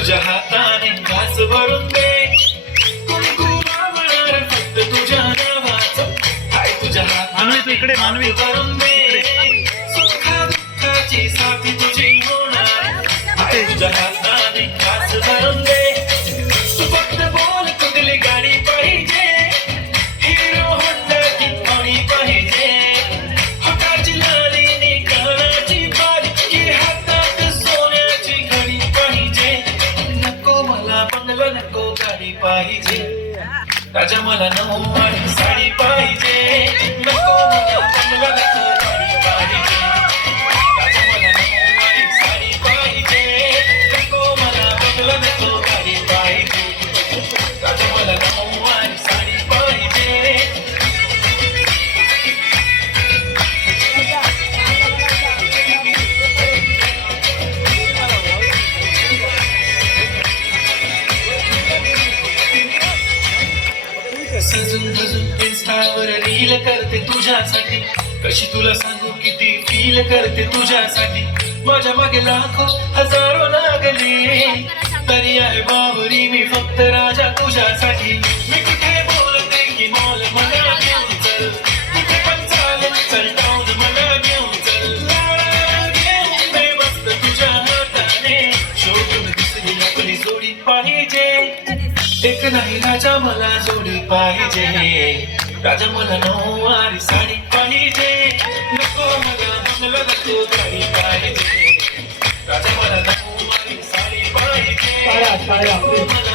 तुझ्या हाताने घास भरून दे, कुंकू लावणार फक्त तुझ्या नावाचं. हाय तुझ्या हाताने इकडे मानवी भरून दे, सुखा दुःखाची साथी तुझी होणार. हाय तुझ्या हाताने घास भरून दे. तू फक्त बोल कुठली गाडी पाहिजे, हिरो होंडा की गाडी पाहिजे, हाताची लाली कानाची बारीकी, हातात सोन्याची घडी पाहिजे. नको मला बंगला, नको गाडी पाहिजे, राजा मला नऊवारी साडी पाहिजे. नको मला बंगला, नको गाडी पाहिजे, राजा मला नऊवारी साडी पाहिजे. नको मला बंगला, नको गाडी पाहिजे, राजा मला नऊवारी साडी पाहिजे. सजून धजून इन्स्टावर रील करते तुझ्यासाठी, कशी तुला सांगू किती फील करते तुझ्यासाठी. माझ्या मागे लाखो हजारो लागले, तरी आहे बाबरी मी फक्त राजा तुझ्यासाठी. मी कुठे बोलते की मॉल मला घेऊन चल, कुठे पण चालेल चल टाऊन मला घेऊन चल. लाडा घेऊन दे मस्त तुझ्या हाताने, शोधून दिसली आपली जोडी पाहिजे. एक नाही राजा मला जोडी पाहिजे, राजा मला नऊवारी साडी पाहिजे. नको मला बंगला, नको गाडी पाहिजे, राजा मला नऊवारी साडी पाहिजे. नको मला